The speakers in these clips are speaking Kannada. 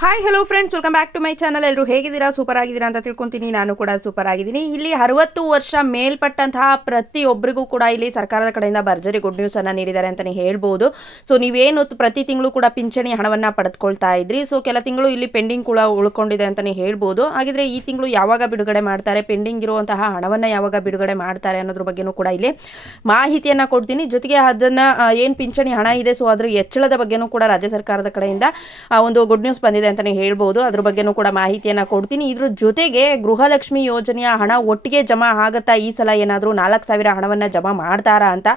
Hi hello friends, welcome back to my channel. ಎಲ್ಲರೂ ಹೇಗಿದ್ದೀರಾ? ಸೂಪರ್ ಆಗಿದ್ದೀರಾ ಅಂತ ತಿಳ್ಕೊತೀನಿ. ನಾನು ಕೂಡ ಸೂಪರ್ ಆಗಿದ್ದೀನಿ. ಇಲ್ಲಿ 60 ವರ್ಷ ಮೇಲ್ಪಟ್ಟಂತಹ ಪ್ರತಿಯೊಬ್ಬರಿಗೂ ಕೂಡ ಇಲ್ಲಿ ಸರ್ಕಾರದ ಕಡೆಯಿಂದ ಭರ್ಜರಿ ಗುಡ್ ನ್ಯೂಸ್ ಅನ್ನು ನೀಡಿದ್ದಾರೆ ಅಂತಲೇ ಹೇಳ್ಬೋದು. ಸೊ ನೀವೇನು ಪ್ರತಿ ತಿಂಗಳು ಕೂಡ ಪಿಂಚಣಿ ಹಣವನ್ನು ಪಡೆದುಕೊಳ್ತಾ ಇದ್ರಿ. ಸೊ ಕೆಲ ತಿಂಗಳು ಇಲ್ಲಿ ಪೆಂಡಿಂಗ್ ಕೂಡ ಉಳ್ಕೊಂಡಿದೆ ಅಂತಲೇ ಹೇಳ್ಬೋದು. ಹಾಗಿದ್ರೆ ಈ ತಿಂಗಳು ಯಾವಾಗ ಬಿಡುಗಡೆ ಮಾಡ್ತಾರೆ, ಪೆಂಡಿಂಗ್ ಇರುವಂತಹ ಹಣವನ್ನು ಯಾವಾಗ ಬಿಡುಗಡೆ ಮಾಡ್ತಾರೆ ಅನ್ನೋದ್ರ ಬಗ್ಗೆನೂ ಕೂಡ ಇಲ್ಲಿ ಮಾಹಿತಿಯನ್ನು ಕೊಡ್ತೀನಿ. ಜೊತೆಗೆ ಅದನ್ನು ಏನು ಪಿಂಚಣಿ ಹಣ ಇದೆ, ಸೊ ಅದರ ಹೆಚ್ಚಳದ ಬಗ್ಗೆನೂ ಕೂಡ ರಾಜ್ಯ ಸರ್ಕಾರದ ಕಡೆಯಿಂದ ಒಂದು ಗುಡ್ ನ್ಯೂಸ್ ಬಂದಿದೆ ಅಂತಾನೆ ಹೇಳ್ಬೋದು. ಅದ್ರ ಬಗ್ಗೆನೂ ಕೂಡ ಮಾಹಿತಿಯನ್ನ ಕೊಡ್ತೀನಿ. ಇದ್ರ ಜೊತೆಗೆ ಗೃಹಲಕ್ಷ್ಮಿ ಯೋಜನೆಯ ಹಣ ಒಟ್ಟಿಗೆ ಜಮಾ ಆಗುತ್ತಾ, ಈ ಸಲ ಏನಾದರೂ 4,000 ಹಣವನ್ನ ಜಮಾ ಮಾಡ್ತಾರಾ ಅಂತ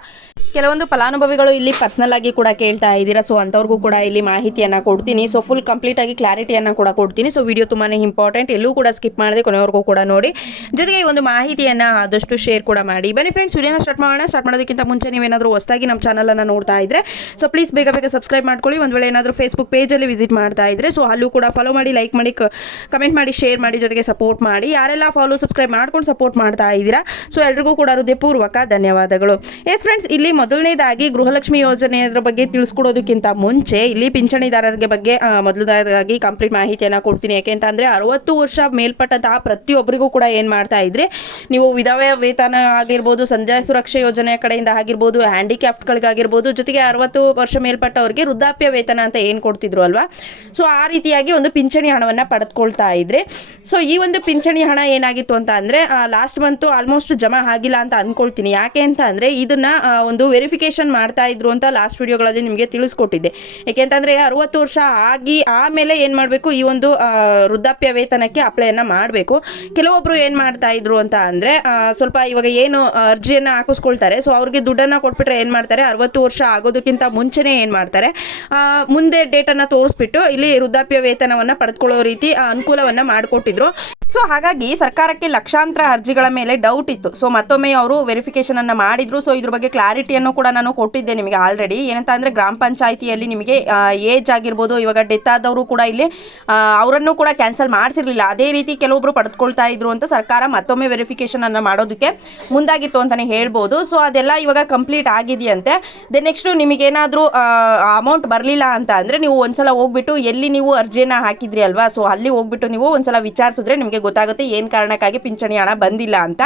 ಕೆಲವೊಂದು ಫಲಾನುಭವಿಗಳು ಇಲ್ಲಿ ಪರ್ಸನಲ್ ಆಗಿ ಕೂಡ ಕೇಳ್ತಾ ಇದ್ದೀರಾ. ಸೊ ಅಂಥವ್ರಿಗೂ ಕೂಡ ಇಲ್ಲಿ ಮಾಹಿತಿಯನ್ನ ಕೊಡ್ತೀನಿ. ಸೊ ಫುಲ್ ಕಂಪ್ಲೀಟ್ ಆಗಿ ಕ್ಲಾರಿಟಿಯನ್ನ ಕೂಡ ಕೊಡ್ತೀನಿ. ಸೊ ವಿಡಿಯೋ ತುಂಬಾನೇ ಇಂಪಾರ್ಟೆಂಟ್, ಎಲ್ಲೂ ಕೂಡ ಸ್ಕಿಪ್ ಮಾಡದೆ ಕೊನೆವರೆಗೂ ಕೂಡ ನೋಡಿ. ಜೊತೆಗೆ ಈ ಒಂದು ಮಾಹಿತಿಯನ್ನ ಆದಷ್ಟು ಶೇರ್ ಕೂಡ ಮಾಡಿ. ಬನ್ನಿ ಫ್ರೆಂಡ್ಸ್, ವಿಡಿಯೋನ ಸ್ಟಾರ್ಟ್ ಮಾಡೋಣ. ಸ್ಟಾರ್ಟ್ ಮಾಡೋದಕ್ಕಿಂತ ಮುಂಚೆ ನೀವೇನಾದರೂ ಹೊಸದಾಗಿ ನಮ್ಮ ಚಾನಲ್ ಅನ್ನು ನೋಡ್ತಾ ಇದ್ರೆ ಸೊ ಪ್ಲೀಸ್ ಬೇಗ ಬೇಗ ಸಬ್ಸ್ಕ್ರೈಬ್ ಮಾಡ್ಕೊಳ್ಳಿ. ಒಂದು ವೇಳೆ ಏನಾದರೂ ಫೇಸ್ಬುಕ್ ಪೇಜಲ್ಲಿ ವಿಸಿಟ್ ಮಾಡ್ತಾ ಇದ್ರೆ ಸೊ ಅಲ್ಲೂ ಕೂಡ ಫಾಲೋ ಮಾಡಿ, ಲೈಕ್ ಮಾಡಿ, ಕಮೆಂಟ್ ಮಾಡಿ, ಶೇರ್ ಮಾಡಿ, ಜೊತೆಗೆ ಸಪೋರ್ಟ್ ಮಾಡಿ. ಯಾರೆಲ್ಲ ಫಾಲೋ ಸಬ್ಸ್ಕ್ರೈಬ್ ಮಾಡ್ಕೊಂಡು ಸಪೋರ್ಟ್ ಮಾಡ್ತಾ ಇದ್ದೀರಾ ಸೊ ಎಲ್ರಿಗೂ ಕೂಡ ಹೃದಯಪೂರ್ವಕ ಧನ್ಯವಾದಗಳು. ಎಸ್ ಫ್ರೆಂಡ್ಸ್, ಇಲ್ಲಿ ಮೊದಲನೇದಾಗಿ ಗೃಹಲಕ್ಷ್ಮಿ ಯೋಜನೆಯ ಬಗ್ಗೆ ತಿಳಿಸ್ಕೊಡೋದಕ್ಕಿಂತ ಮುಂಚೆ ಇಲ್ಲಿ ಪಿಂಚಣಿದಾರರಿಗೆ ಬಗ್ಗೆ ಮೊದಲನೇದಾಗಿ ಕಂಪ್ಲೀಟ್ ಮಾಹಿತಿಯನ್ನು ಕೊಡ್ತೀನಿ. ಯಾಕೆಂತಂದರೆ 60 ವರ್ಷ ಮೇಲ್ಪಟ್ಟಂತಹ ಪ್ರತಿಯೊಬ್ಬರಿಗೂ ಕೂಡ ಏನು ಮಾಡ್ತಾ ಇದ್ರಿ, ನೀವು ವಿಧವೆ ವೇತನ ಆಗಿರ್ಬೋದು, ಸಂಧ್ಯಾ ಸುರಕ್ಷಾ ಯೋಜನೆಯ ಕಡೆಯಿಂದ ಆಗಿರ್ಬೋದು, ಹ್ಯಾಂಡಿಕ್ಯಾಪ್ಟ್ಗಳಿಗಾಗಿರ್ಬೋದು, ಜೊತೆಗೆ 60 ವರ್ಷ ಮೇಲ್ಪಟ್ಟವರಿಗೆ ವೃದ್ಧಾಪ್ಯ ವೇತನ ಅಂತ ಏನು ಕೊಡ್ತಿದ್ರು ಅಲ್ವಾ, ಸೊ ಆ ರೀತಿಯಾಗಿ ಒಂದು ಪಿಂಚಣಿ ಹಣವನ್ನು ಪಡೆದುಕೊಳ್ತಾ ಇದ್ರೆ. ಸೊ ಈ ಒಂದು ಪಿಂಚಣಿ ಹಣ ಏನಾಗಿತ್ತು ಅಂತ ಅಂದರೆ ಲಾಸ್ಟ್ ಮಂತು ಆಲ್ಮೋಸ್ಟ್ ಜಮಾ ಆಗಿಲ್ಲ ಅಂತ ಅಂದ್ಕೊಳ್ತೀನಿ. ಯಾಕೆ ಅಂತ ಅಂದರೆ ಇದನ್ನು ಒಂದು ವೆರಿಫಿಕೇಷನ್ ಮಾಡ್ತಾ ಇದ್ರು ಅಂತ ಲಾಸ್ಟ್ ವಿಡಿಯೋಗಳಲ್ಲಿ ನಿಮಗೆ ತಿಳಿಸ್ಕೊಟ್ಟಿದ್ದೆ. ಯಾಕೆಂತಂದರೆ 60 ವರ್ಷ ಆಗಿ ಆಮೇಲೆ ಏನು ಮಾಡಬೇಕು, ಈ ಒಂದು ವೃದ್ಧಾಪ್ಯ ವೇತನಕ್ಕೆ ಅಪ್ಲೈಯನ್ನು ಮಾಡಬೇಕು. ಕೆಲವೊಬ್ಬರು ಏನು ಮಾಡ್ತಾ ಇದ್ರು ಅಂತ ಅಂದರೆ ಸ್ವಲ್ಪ ಇವಾಗ ಏನು ಅರ್ಜಿಯನ್ನು ಹಾಕಿಸ್ಕೊಳ್ತಾರೆ, ಸೊ ಅವ್ರಿಗೆ ದುಡ್ಡನ್ನು ಕೊಟ್ಬಿಟ್ರೆ ಏನು ಮಾಡ್ತಾರೆ, 60 ವರ್ಷ ಆಗೋದಕ್ಕಿಂತ ಮುಂಚೆನೇ ಏನು ಮಾಡ್ತಾರೆ, ಮುಂದೆ ಡೇಟನ್ನು ತೋರಿಸ್ಬಿಟ್ಟು ಇಲ್ಲಿ ವೃದ್ಧಾಪ್ಯ ವೇತನವನ್ನು ಪಡೆದುಕೊಳ್ಳೋ ರೀತಿ ಅನುಕೂಲವನ್ನು ಮಾಡಿಕೊಟ್ಟಿದ್ರು. ಸೊ ಹಾಗಾಗಿ ಸರ್ಕಾರಕ್ಕೆ ಲಕ್ಷಾಂತರ ಅರ್ಜಿಗಳ ಮೇಲೆ ಡೌಟ್ ಇತ್ತು. ಸೊ ಮತ್ತೊಮ್ಮೆ ಅವರು ವೆರಿಫಿಕೇಶನ್ ಅನ್ನು ಮಾಡಿದ್ರು. ಸೊ ಇದ್ರ ಬಗ್ಗೆ ಕ್ಲಾರಿಟಿಯನ್ನು ಕೂಡ ನಾನು ಕೊಟ್ಟಿದ್ದೆ ನಿಮಗೆ ಆಲ್ರೆಡಿ. ಏನಂತ ಅಂದರೆ ಗ್ರಾಮ ಪಂಚಾಯಿತಿಯಲ್ಲಿ ನಿಮಗೆ ಏಜ್ ಆಗಿರ್ಬೋದು, ಇವಾಗ ಡೆತ್ ಆದವರು ಕೂಡ ಇಲ್ಲಿ ಅವರನ್ನು ಕೂಡ ಕ್ಯಾನ್ಸಲ್ ಮಾಡಿಸಿರಲಿಲ್ಲ. ಅದೇ ರೀತಿ ಕೆಲವೊಬ್ರು ಪಡೆದುಕೊಳ್ತಾ ಇದ್ರು ಅಂತ ಸರ್ಕಾರ ಮತ್ತೊಮ್ಮೆ ವೆರಿಫಿಕೇಶನ್ ಅನ್ನು ಮಾಡೋದಕ್ಕೆ ಮುಂದಾಗಿತ್ತು ಅಂತಲೇ ಹೇಳ್ಬೋದು. ಸೊ ಅದೆಲ್ಲ ಇವಾಗ ಕಂಪ್ಲೀಟ್ ಆಗಿದೆಯಂತೆ. ದೆನ್ ನೆಕ್ಸ್ಟು ನಿಮಗೇನಾದರೂ ಅಮೌಂಟ್ ಬರಲಿಲ್ಲ ಅಂತ ಅಂದರೆ ನೀವು ಒಂದ್ಸಲ ಹೋಗ್ಬಿಟ್ಟು ಎಲ್ಲಿ ನೀವು ಅರ್ಜಿಯನ್ನು ಹಾಕಿದ್ರಿ ಅಲ್ವಾ, ಸೊ ಅಲ್ಲಿ ಹೋಗ್ಬಿಟ್ಟು ನೀವು ಒಂದ್ಸಲ ವಿಚಾರಿಸಿದ್ರೆ ನಿಮಗೆ ಗೊತ್ತಾಗುತ್ತೆ ಏನು ಕಾರಣಕ್ಕಾಗಿ ಪಿಂಚಣಿ ಹಣ ಬಂದಿಲ್ಲ ಅಂತ.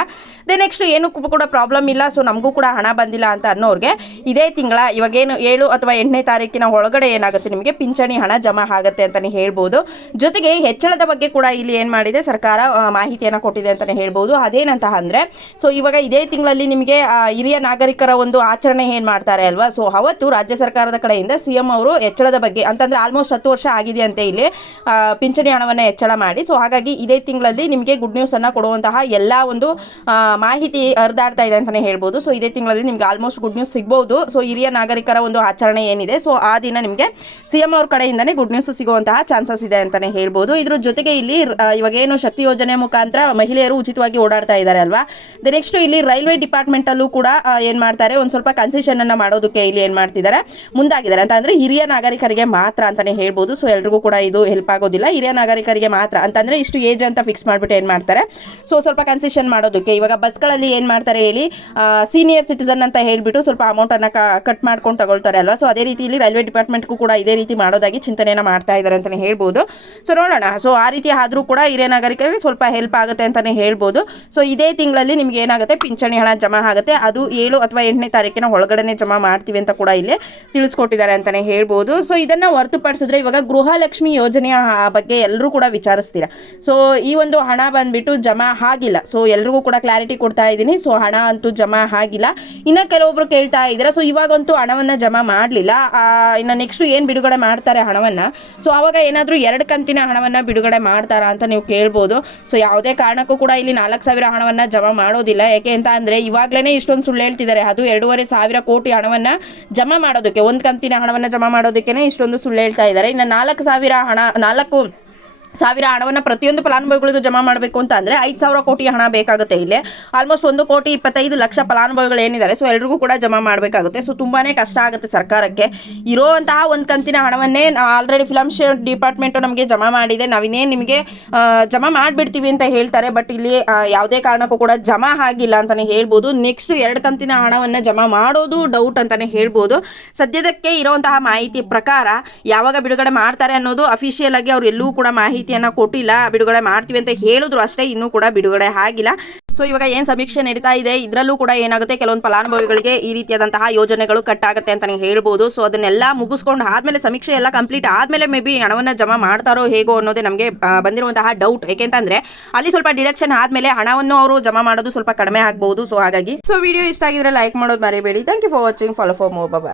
ದೆನ್ ನೆಕ್ಸ್ಟ್ ಏನು ಕೂಡ ಪ್ರಾಬ್ಲಮ್ ಇಲ್ಲ, ಸೊ ನಮಗೂ ಕೂಡ ಹಣ ಬಂದಿಲ್ಲ ಅಂತ ಅನ್ನೋರಿಗೆ ಇದೇ ತಿಂಗಳ ಇವಾಗೇನು 7 ಅಥವಾ 8ನೇ ತಾರೀಕಿನ ಒಳಗಡೆ ಏನಾಗುತ್ತೆ, ನಿಮಗೆ ಪಿಂಚಣಿ ಹಣ ಜಮಾ ಆಗುತ್ತೆ ಅಂತಲೇ ಹೇಳ್ಬೋದು. ಜೊತೆಗೆ ಹೆಚ್ಚಳದ ಬಗ್ಗೆ ಕೂಡ ಇಲ್ಲಿ ಏನು ಮಾಡಿದೆ ಸರ್ಕಾರ ಮಾಹಿತಿಯನ್ನು ಕೊಟ್ಟಿದೆ ಅಂತಲೇ ಹೇಳ್ಬೋದು. ಅದೇನಂತ ಅಂದರೆ ಸೊ ಇವಾಗ ಇದೇ ತಿಂಗಳಲ್ಲಿ ನಿಮಗೆ ಹಿರಿಯ ನಾಗರಿಕರ ಒಂದು ಆಚರಣೆ ಏನು ಮಾಡ್ತಾರೆ ಅಲ್ವಾ, ಸೊ ಅವತ್ತು ರಾಜ್ಯ ಸರ್ಕಾರದ ಕಡೆಯಿಂದ CM ಅವರು ಹೆಚ್ಚಳದ ಬಗ್ಗೆ ಅಂತಂದರೆ ಆಲ್ಮೋಸ್ಟ್ 10 ವರ್ಷ ಆಗಿದೆಯಂತೆ ಇಲ್ಲಿ ಪಿಂಚಣಿ ಹಣವನ್ನು ಹೆಚ್ಚಳ ಮಾಡಿ. ಸೊ ಹಾಗಾಗಿ ಇದೇ ತಿಂಗಳಲ್ಲಿ ನಿಮಗೆ ಗುಡ್ ನ್ಯೂಸ್ ಅನ್ನು ಕೊಡುವಂತಹ ಎಲ್ಲ ಒಂದು ಮಾಹಿತಿ ಹರಿದಾಡ್ತಾ ಇದೆ ಅಂತಲೇ ಹೇಳ್ಬೋದು. ಸೊ ಇದೇ ತಿಂಗಳಲ್ಲಿ ನಿಮಗೆ ಆಲ್ಮೋಸ್ಟ್ ಗುಡ್ ನ್ಯೂಸ್ ಸಿಗ್ಬೋದು. ಸೊ ಹಿರಿಯ ನಾಗರಿಕರ ಒಂದು ಆಚರಣೆ ಏನಿದೆ, ಸೊ ಆ ದಿನ ನಿಮಗೆ CM ಅವ್ರ ಕಡೆಯಿಂದನೇ ಗುಡ್ ನ್ಯೂಸ್ ಸಿಗುವಂತಹ ಚಾನ್ಸಸ್ ಇದೆ ಅಂತಲೇ ಹೇಳ್ಬೋದು. ಇದ್ರ ಜೊತೆಗೆ ಇಲ್ಲಿ ಇವಾಗೇನು ಶಕ್ತಿ ಯೋಜನೆ ಮುಖಾಂತರ ಮಹಿಳೆಯರು ಉಚಿತವಾಗಿ ಓಡಾಡ್ತಾ ಇದ್ದಾರೆ ಅಲ್ವಾ, ನೆಕ್ಸ್ಟ್ ಇಲ್ಲಿ ರೈಲ್ವೆ ಡಿಪಾರ್ಟ್ಮೆಂಟಲ್ಲೂ ಕೂಡ ಏನು ಮಾಡ್ತಾರೆ, ಒಂದು ಸ್ವಲ್ಪ ಕನ್ಸೆಷನ್ ಅನ್ನು ಮಾಡೋದಕ್ಕೆ ಇಲ್ಲಿ ಏನು ಮಾಡ್ತಿದ್ದಾರೆ, ಮುಂದಾಗಿದ್ದಾರೆ. ಅಂತ ಅಂದರೆ ಹಿರಿಯ ನಾಗರಿಕರಿಗೆ ಮಾತ್ರ ಅಂತಲೇ ಹೇಳ್ಬೋದು. ಸೊ ಎಲ್ರಿಗೂ ಕೂಡ ಇದು ಹೆಲ್ಪ್ ಆಗೋದಿಲ್ಲ, ಹಿರಿಯ ನಾಗರಿಕರಿಗೆ ಮಾತ್ರ ಅಂತಂದರೆ ಇಷ್ಟು ಏಜ್ ಅಂತ ಫಿಕ್ಸ್ ಮಾಡಿಬಿಟ್ಟು ಏನು ಮಾಡ್ತಾರೆ, ಸೊ ಸ್ವಲ್ಪ ಕನ್ಸೆಷನ್ ಮಾಡೋದಕ್ಕೆ ಇವಾಗ ಬಸ್ಗಳಲ್ಲಿ ಏನು ಮಾಡ್ತಾರೆ ಹೇಳಿ, ಸೀನಿಯರ್ ಸಿಟಿಸನ್ ಅಂತ ಹೇಳಿಬಿಟ್ಟು ಸ್ವಲ್ಪ ಅಮೌಂಟನ್ನು ಕಟ್ ಮಾಡ್ಕೊಂಡು ತಗೊಳ್ತಾರೆ ಅಲ್ವಾ. ಸೊ ಅದೇ ರೀತಿ ಇಲ್ಲಿ ರೈಲ್ವೆ ಡಿಪಾರ್ಟ್ಮೆಂಟ್ಗೂ ಕೂಡ ಇದೇ ರೀತಿ ಮಾಡೋದಾಗಿ ಚಿಂತನೆಯನ್ನು ಮಾಡ್ತಾ ಇದ್ದಾರೆ ಅಂತಲೇ ಹೇಳ್ಬೋದು. ಸೊ ನೋಡೋಣ, ಸೊ ಆ ರೀತಿ ಆದರೂ ಕೂಡ ಹಿರಿಯ ನಾಗರಿಕರಿಗೆ ಸ್ವಲ್ಪ ಹೆಲ್ಪ್ ಆಗುತ್ತೆ ಅಂತಲೇ ಹೇಳ್ಬೋದು. ಸೊ ಇದೇ ತಿಂಗಳಲ್ಲಿ ನಿಮ್ಗೆ ಏನಾಗುತ್ತೆ, ಪಿಂಚಣಿ ಹಣ ಜಮಾ ಆಗುತ್ತೆ. ಅದು 7 ಅಥವಾ 8ನೇ ತಾರೀಕಿನ ಒಳಗಡೆ ಜಮಾ ಮಾಡ್ತೀವಿ ಅಂತ ಕೂಡ ಇಲ್ಲಿ ತಿಳಿಸ್ಕೊಟ್ಟಿದ್ದಾರೆ ಅಂತಲೇ ಹೇಳ್ಬೋದು. ಸೊ ಇದನ್ನು ಹೊರತುಪಡಿಸಿದ್ರೆ ಇವಾಗ ಗೃಹಲಕ್ಷ್ಮಿ ಯೋಜನೆಯ ಬಗ್ಗೆ ಎಲ್ಲರೂ ಕೂಡ ವಿಚಾರಿಸ್ತೀರಾ. ಸೊ ಈ ಒಂದು ಹಣ ಬಂದ್ಬಿಟ್ಟು ಜಮಾ ಆಗಿಲ್ಲ. ಸೊ ಎಲ್ರಿಗೂ ಕೂಡ ಕ್ಲಾರಿಟಿ ಕೊಡ್ತಾ ಇದ್ದೀನಿ. ಸೊ ಹಣ ಅಂತೂ ಜಮಾ ಆಗಿಲ್ಲ. ಇನ್ನು ಕೆಲವೊಬ್ರು ಕೇಳ್ತಾ ಇದ್ದಾರೆ, ಸೊ ಇವಾಗಂತೂ ಹಣವನ್ನು ಜಮಾ ಮಾಡಲಿಲ್ಲ, ಇನ್ನು ನೆಕ್ಸ್ಟ್ ಏನು ಬಿಡುಗಡೆ ಮಾಡ್ತಾರೆ ಹಣವನ್ನು, ಸೊ ಆವಾಗ ಏನಾದರೂ 2 ಕಂತಿನ ಹಣವನ್ನು ಬಿಡುಗಡೆ ಮಾಡ್ತಾರಾ ಅಂತ ನೀವು ಕೇಳ್ಬೋದು. ಸೊ ಯಾವುದೇ ಕಾರಣಕ್ಕೂ ಕೂಡ ಇಲ್ಲಿ 4,000 ಹಣವನ್ನು ಜಮಾ ಮಾಡೋದಿಲ್ಲ. ಯಾಕೆ ಅಂತ ಅಂದರೆ ಇವಾಗಲೇ ಇಷ್ಟೊಂದು ಸುಳ್ಳು ಹೇಳ್ತಿದ್ದಾರೆ. ಅದು 2,500 ಕೋಟಿ ಹಣವನ್ನು ಜಮಾ ಮಾಡೋದಕ್ಕೆ, 1 ಕಂತಿನ ಹಣವನ್ನು ಜಮಾ ಮಾಡೋದಕ್ಕೆ ಇಷ್ಟೊಂದು ಸುಳ್ಳು ಹೇಳ್ತಾ ಇದ್ದಾರೆ. ಇನ್ನು 4,000 ಹಣ ಸಾವಿರ ಹಣವನ್ನು ಪ್ರತಿಯೊಂದು ಫಲಾನುಭವಿಗಳಿಗೂ ಜಮಾ ಮಾಡಬೇಕು ಅಂತ ಅಂದರೆ 5,000 ಕೋಟಿ ಹಣ ಬೇಕಾಗುತ್ತೆ. ಇಲ್ಲಿ ಆಲ್ಮೋಸ್ಟ್ 1,25,00,000 ಫಲಾನುಭವಿಗಳು ಏನಿದ್ದಾರೆ, ಸೊ ಎಲ್ರಿಗೂ ಕೂಡ ಜಮಾ ಮಾಡಬೇಕಾಗುತ್ತೆ. ಸೊ ತುಂಬಾ ಕಷ್ಟ ಆಗುತ್ತೆ ಸರ್ಕಾರಕ್ಕೆ. ಇರೋವಂತಹ ಒಂದು ಕಂತಿನ ಹಣವನ್ನೇ ಆಲ್ರೆಡಿ ಫಿಲಮ್ ಶೇರ್ ಡಿಪಾರ್ಟ್ಮೆಂಟು ನಮಗೆ ಜಮಾ ಮಾಡಿದೆ, ನಾವಿನ್ನೇನು ನಿಮಗೆ ಜಮಾ ಮಾಡಿಬಿಡ್ತೀವಿ ಅಂತ ಹೇಳ್ತಾರೆ. ಬಟ್ ಇಲ್ಲಿ ಯಾವುದೇ ಕಾರಣಕ್ಕೂ ಕೂಡ ಜಮಾ ಆಗಿಲ್ಲ ಅಂತಲೇ ಹೇಳ್ಬೋದು. ನೆಕ್ಸ್ಟ್ 2 ಕಂತಿನ ಹಣವನ್ನು ಜಮಾ ಮಾಡೋದು ಡೌಟ್ ಅಂತಲೇ ಹೇಳ್ಬೋದು. ಸದ್ಯದಕ್ಕೆ ಇರೋವಂತಹ ಮಾಹಿತಿ ಪ್ರಕಾರ ಯಾವಾಗ ಬಿಡುಗಡೆ ಮಾಡ್ತಾರೆ ಅನ್ನೋದು ಅಫಿಷಿಯಲ್ ಆಗಿ ಅವ್ರು ಎಲ್ಲೂ ಕೂಡ ಮಾಹಿತಿಯನ್ನು ಕೊಟ್ಟಿಲ್ಲ. ಬಿಡುಗಡೆ ಮಾಡ್ತೀವಿ ಅಂತ ಹೇಳಿದ್ರು ಅಷ್ಟೇ, ಇನ್ನೂ ಕೂಡ ಬಿಡುಗಡೆ ಆಗಿಲ್ಲ. ಸೊ ಇವಾಗ ಏನು ಸಮೀಕ್ಷೆ ನಡೀತಾ ಇದೆ, ಇದರಲ್ಲೂ ಕೂಡ ಏನಾಗುತ್ತೆ, ಕೆಲವೊಂದು ಫಲಾನುಭವಿಗಳಿಗೆ ಈ ರೀತಿಯಾದಂತಹ ಯೋಜನೆಗಳು ಕಟ್ ಆಗುತ್ತೆ ಅಂತಲೇ ಹೇಳ್ಬೋದು. ಸೊ ಅದನ್ನೆಲ್ಲ ಮುಗಿಸ್ಕೊಂಡು ಆದಮೇಲೆ, ಸಮೀಕ್ಷೆ ಎಲ್ಲ ಕಂಪ್ಲೀಟ್ ಆದಮೇಲೆ ಮೇ ಬಿ ಹಣವನ್ನು ಜಮಾ ಮಾಡ್ತಾರೋ ಹೇಗೋ ಅನ್ನೋದೇ ನಮಗೆ ಬಂದಿರುವಂತಹ ಡೌಟ್. ಏಕೆಂತಂದರೆ ಅಲ್ಲಿ ಸ್ವಲ್ಪ ಡಿಡಕ್ಷನ್ ಆದಮೇಲೆ ಹಣವನ್ನು ಅವರು ಜಮಾ ಮಾಡೋದು ಸ್ವಲ್ಪ ಕಡಿಮೆ ಆಗ್ಬೋದು. ಸೊ ಹಾಗಾಗಿ ವಿಡಿಯೋ ಇಷ್ಟ ಆಗಿದ್ರೆ ಲೈಕ್ ಮಾಡೋದು ಮರಿಬೇಡಿ. Thank you for watching. Follow for more. Bye.